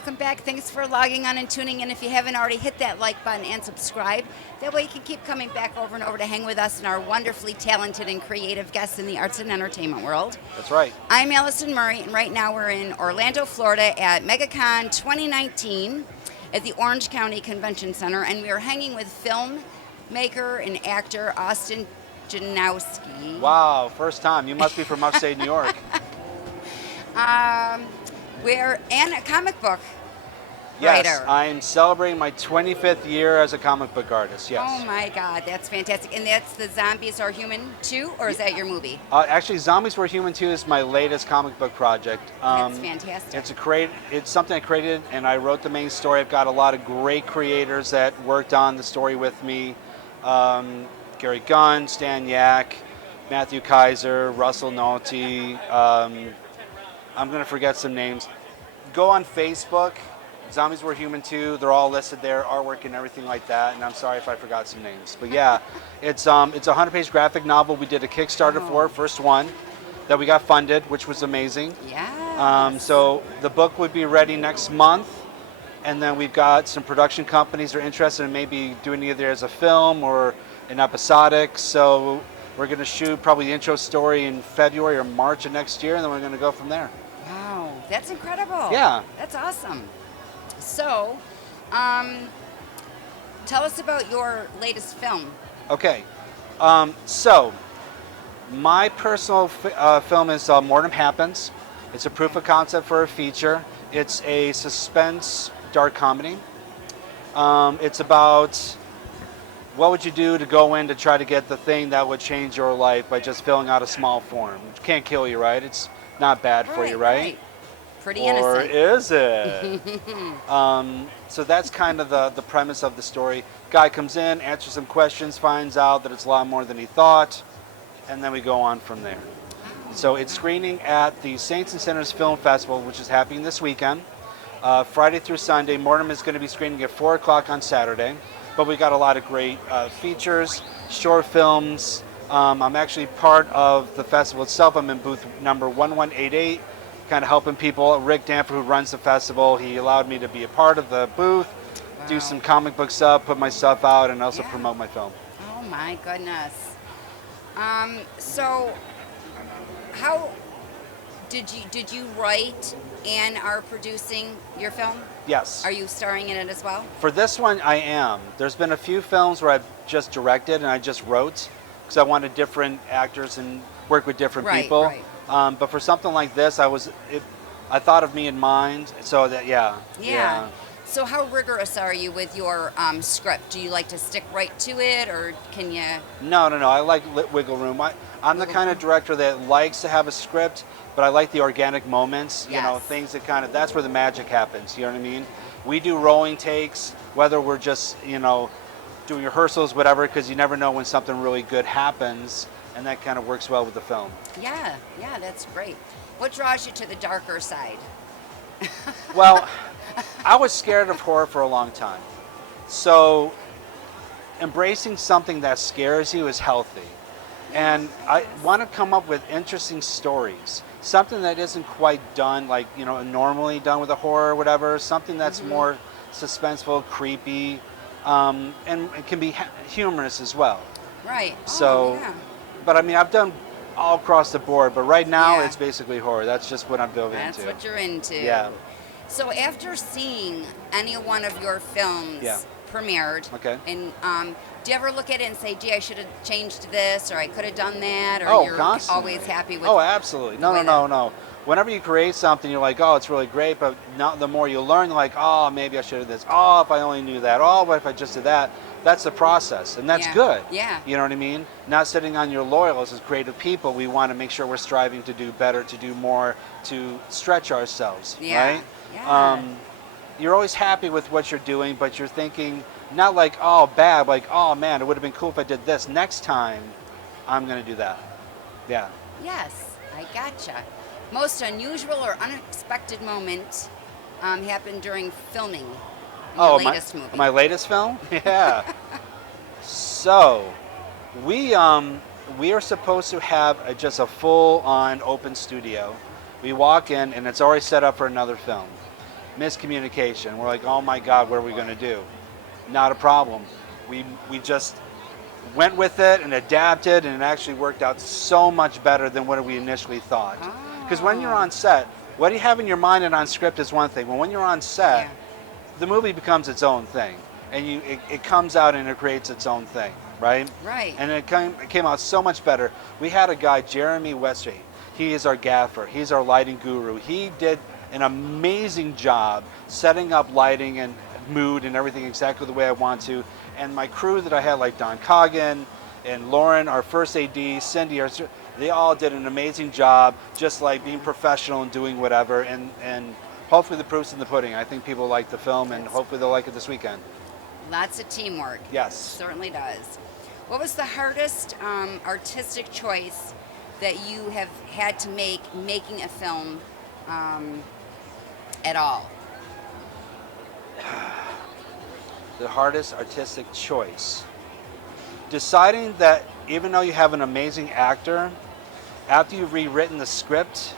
welcome back. Thanks for logging on and tuning in. If you haven't already, hit that like button and subscribe. That way you can keep coming back over and over to hang with us and our wonderfully talented and creative guests in the arts and entertainment world. That's right. I'm Allyson Murray, and right now we're in Orlando, Florida at MegaCon 2019 at the Orange County Convention Center, and we are hanging with filmmaker and actor Austin Janowsky. Wow, first time. You must be from upstate New York. And a comic book Yes, writer. I'm celebrating my 25th year as a comic book artist, yes. Oh my God, that's fantastic. And that's the Zombies Are Human 2, or is that your movie? Actually, Zombies Were Human 2 is my latest comic book project. That's fantastic. It's something I created, and I wrote the main story. I've got a lot of great creators that worked on the story with me. Gary Gunn, Stan Yak, Matthew Kaiser, Russell Nolte. I'm going to forget some names. Go on Facebook, Zombies Were Human 2. They're all listed there, artwork and everything like that. And I'm sorry if I forgot some names. But yeah, it's a 100-page graphic novel. We did a Kickstarter for it, first one, that we got funded, which was amazing. Yeah. So the book would be ready next month. And then we've got some production companies that are interested in maybe doing either as a film or an episodic. So we're going to shoot probably the intro story in February or March of next year, and then we're going to go from there. Wow, that's incredible. Yeah. That's awesome. So, tell us about your latest film. Okay. So my personal film is Mortem Happens. It's a proof of concept for a feature. It's a suspense dark comedy. It's about what would you do to go in to try to get the thing that would change your life by just filling out a small form. It can't kill you, right? It's not bad for you, right? Pretty or innocent. is it? So that's kind of the premise of the story. Guy comes in, answers some questions, finds out that it's a lot more than he thought, and then we go on from there. So it's screening at the Saints and Sinners Film Festival, which is happening this weekend. Friday through Sunday. Mortem is going to be screening at 4 o'clock on Saturday. But we got a lot of great features, short films. I'm actually part of the festival itself. I'm in booth number 1188, kind of helping people. Rick Danfer, who runs the festival, he allowed me to be a part of the booth, do some comic book stuff, put my stuff out, and also promote my film. Oh my goodness. So, how did you write and are producing your film? Yes. Are you starring in it as well? For this one, I am. There's been a few films where I've just directed and I just wrote because I wanted different actors and work with different people. Right. But for something like this, I thought of me in mind. So that Yeah. So how rigorous are you with your script? Do you like to stick right to it, or can you? No. I like wiggle room. I'm the kind of director that likes to have a script, but I like the organic moments. Yes. You know, things that that's where the magic happens. You know what I mean? We do rolling takes, whether we're just doing rehearsals, whatever, because you never know when something really good happens, and that kind of works well with the film. Yeah, that's great. What draws you to the darker side? Well, I was scared of horror for a long time. So embracing something that scares you is healthy. And I want to come up with interesting stories. Something that isn't quite done like, normally done with a horror or whatever. Something that's more suspenseful, creepy, and it can be humorous as well. Right. So, but I mean, I've done all across the board, but right now it's basically horror. That's just what I'm delving into. That's what you're into. Yeah. So after seeing any one of your films premiered, and do you ever look at it and say, gee, I should have changed this, or I could have done that, or you're constantly. always happy with Oh, absolutely. No. Whenever you create something, you're like, oh, it's really great, but the more you learn, you're like, oh, maybe I should have this. Oh, if I only knew that. Oh, what if I just did that? That's the process, and that's good. Yeah. You know what I mean? Not sitting on your laurels as creative people. We want to make sure we're striving to do better, to do more, to stretch ourselves, right? Yeah. You're always happy with what you're doing, but you're thinking not like, oh, bad, like, oh, man, it would have been cool if I did this. Next time, I'm going to do that. Yeah. Yes, I gotcha. Most unusual or unexpected moment happened during filming your latest movie. My latest film? Yeah. So, we are supposed to have just a full-on open studio. We walk in, and it's already set up for another film. miscommunication. We're like, oh my God, what are we going to do? Not a problem. We just went with it and adapted, and it actually worked out so much better than what we initially thought. Because when you're on set, what you have in your mind and on script is one thing, but when you're on set, the movie becomes its own thing, and it comes out and it creates its own thing, right? Right. And it came out so much better. We had a guy, Jeremy Westray. He is our gaffer. He's our lighting guru. He did an amazing job setting up lighting and mood and everything exactly the way I want to. And my crew that I had, like Don Coggin and Lauren, our first AD, Cindy, they all did an amazing job, just like being professional and doing whatever. And hopefully the proof's in the pudding. I think people like the film, and hopefully they'll like it this weekend. Lots of teamwork. Yes. Certainly does. What was the hardest artistic choice that you have had to make making a film at all? The hardest artistic choice. Deciding that even though you have an amazing actor, after you've rewritten the script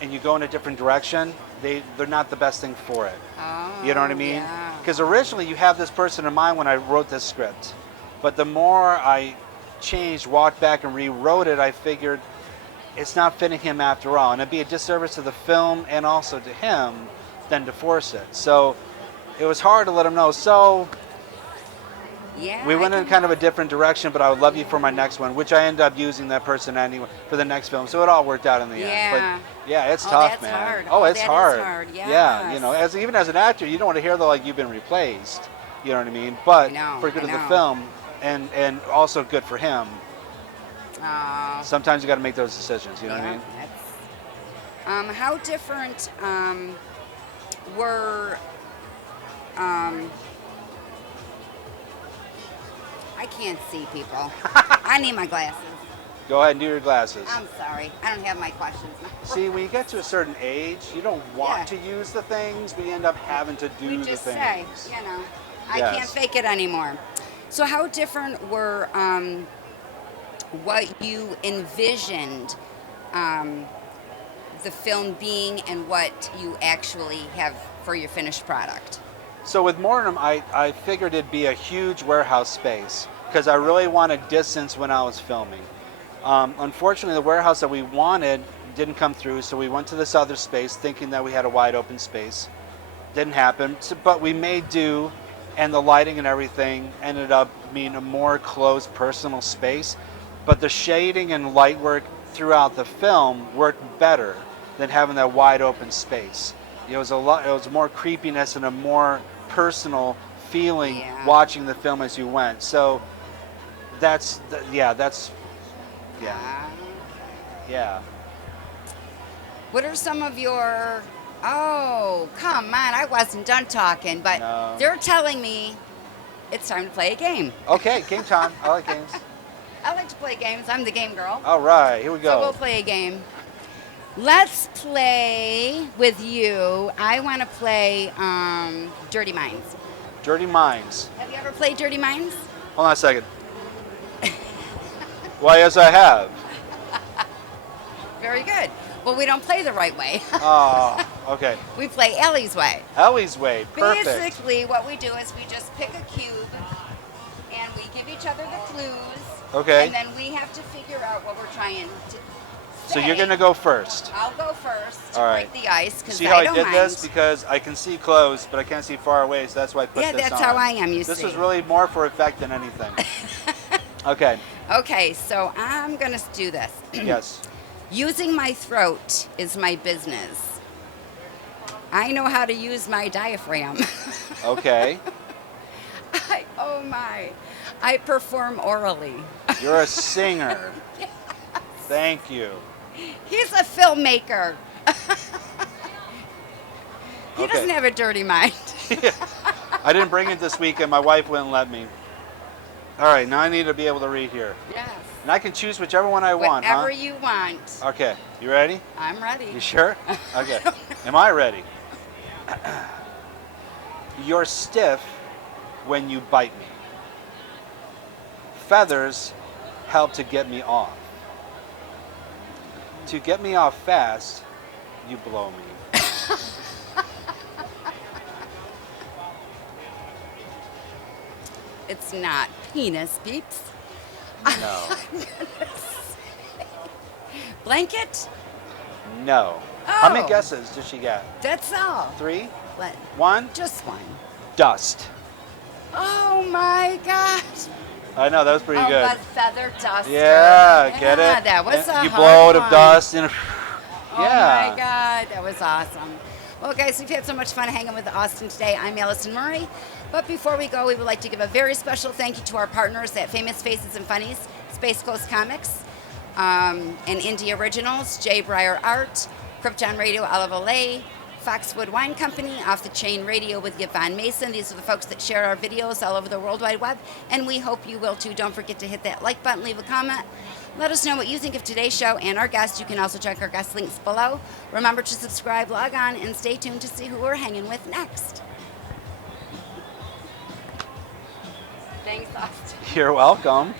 and you go in a different direction, they're not the best thing for it. Oh, You know what I mean? yeah. Because originally you have this person in mind when I wrote this script. But the more I changed, walked back and rewrote it, I figured it's not fitting him after all. And it'd be a disservice to the film and also to him than to force it. So it was hard to let him know. So Yeah. we went in kind of a different direction, but I would love you for my next one, which I ended up using that person anyway for the next film. So it all worked out in the end. Yeah. But yeah, it's Oh, tough, that's man. hard. Oh, Oh, it's that is hard. hard. Yeah, you know, even as an actor, you don't want to hear like you've been replaced. You know what I mean? But I know, for good I of the know. film and also good for him, Oh, sometimes you got to make those decisions. You know what I mean? That's, how different were I can't see people. I need my glasses. Go ahead and do your glasses. I'm sorry. I don't have my questions. See, when you get to a certain age, you don't want Yeah. to use the things, but you end up having to do We the just things. say, you know, I Yes. can't fake it anymore. So how different were what you envisioned the film being and what you actually have for your finished product? So with Mortem, I figured it'd be a huge warehouse space because I really wanted distance when I was filming. Unfortunately, the warehouse that we wanted didn't come through, so we went to this other space thinking that we had a wide open space. Didn't happen, but we made do, and the lighting and everything ended up being a more closed personal space. But the shading and light work throughout the film worked better than having that wide open space. It was more creepiness and a more personal feeling watching the film as you went. So that's. What are some of your... Oh, come on. I wasn't done talking, but No. they're telling me it's time to play a game. Okay, game time. I like games. I like to play games. I'm the game girl. All right, here we So go. we'll play a game. Let's play with you. I want to play Dirty Minds. Dirty Minds. Have you ever played Dirty Minds? Hold on a second. Why, yes, I have. Very good. Well, we don't play the right way. Oh, okay. We play Ellie's way. Ellie's way. Perfect. Basically, what we do is we just pick a cube and we give each other the clues. Okay. And then we have to figure out what we're trying to So say. you're going to go first. I'll go first to All right. break the ice because See how I don't did mind. this? Because I can see close, but I can't see far away, so that's why I put Yeah, this on. that's how I am, you This see. was really more for effect than anything. Okay. Okay, so I'm going to do this. Yes. Using my throat is my business. I know how to use my diaphragm. Okay. Oh my. I perform orally. You're a singer. Thank you. He's a filmmaker. He Okay. doesn't have a dirty mind. I didn't bring it this weekend. My wife wouldn't let me. All right, now I need to be able to read here. Yes. And I can choose whichever one I want, huh? Whatever you want. Okay, you ready? I'm ready. You sure? Okay. Am I ready? You're stiff when you bite me. Feathers help to get me off. To get me off fast, you blow me. It's not penis, peeps. No. Blanket? No. How many Oh. guesses did she get? That's all. 3? What? 1? Just one. Dust. Oh my gosh. I know, that was pretty Oh, good. a feather duster. Yeah, get it? That was And a you hard blow it of one. dust and Oh yeah. my God, that was awesome. Well, guys, we've had so much fun hanging with Austin today. I'm Allyson Murray. But before we go, we would like to give a very special thank you to our partners at Famous Faces and Funnies, Space Coast Comics, and Indie Originals, J. Breyer Art, Krypton Radio, Olive Lay, Foxwood Wine Company, Off the Chain Radio with Yvonne Mason. These are the folks that share our videos all over the World Wide Web, and we hope you will too. Don't forget to hit that like button, leave a comment. Let us know what you think of today's show and our guests. You can also check our guest links below. Remember to subscribe, log on, and stay tuned to see who we're hanging with next. Thanks, Austin. You're welcome.